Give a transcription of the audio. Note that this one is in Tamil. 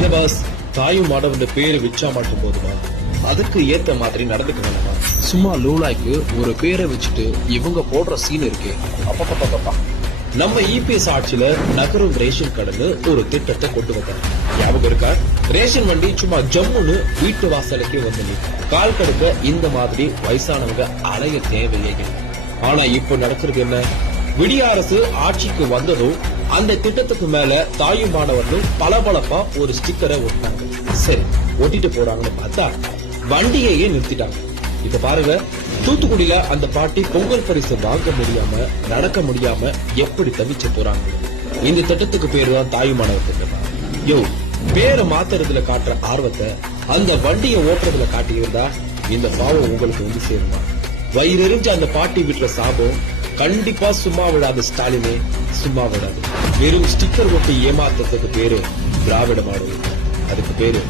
என்ன பாஸ், தாயும் மாடவன் பேரு விச்சா மாட்டும் போதுமா? அதுக்கு ஏத்த மாதிரி நடந்துக்க வேண்டாமா? சும்மா லூலாய்க்கு ஒரு பேரை வச்சுட்டு இவங்க போடுற சீன் இருக்கே, அப்பப்பா. நம்ம இபிஎஸ் ஆட்சியில நகரும் ரேஷன் கடைன்னு ஒரு திட்டத்தை கொண்டு வந்தாங்க. ஞாபகம் இருக்கா? ரேஷன் வண்டி சும்மா ஜம்முன்னு வீட்டு வாசலுக்கே வந்து நிற்கும். கால் கடுக்க இந்த மாதிரி வயசானவங்க அலைய தேவையே. ஆனா இப்ப நடக்கிறது என்ன? விடிய அரசு ஆட்சிக்கு வந்ததும் அந்த திட்டத்துக்கு மேல தாயும் மாணவர்களும் பளபளப்பா ஒரு ஸ்டிக்கரை ஒட்டினாங்க. சரி, ஒட்டிட்டு போறாங்கன்னு பார்த்தா வண்டியையே நிறுத்திட்டாங்க. இப்ப பாருங்க, தூத்துக்குடியில அந்த பாட்டி பொங்கல் பரிசு வாங்க முடியாம நடக்க முடியாம எப்படி தவிச்சு போறாங்க. இந்த திட்டத்துக்கு பேரு தான் தாய் மாணவர் திட்டம். யோ, பேரை மாத்துறதுல காட்டுற ஆர்வத்தை அந்த வண்டியை ஓட்டுறதுல காட்டியிருந்தா இந்த பாவம் உங்களுக்கு வந்து சேருமா? வயிறெறிஞ்ச அந்த பாட்டி விட்டுற சாபம் கண்டிப்பா சும்மா விடாது. ஸ்டாலினே சும்மா விடாது. வெறும் ஸ்டிக்கர் ஒட்டி ஏமாத்துறதுக்கு பேரு திராவிட மாடல். அதுக்கு பேரு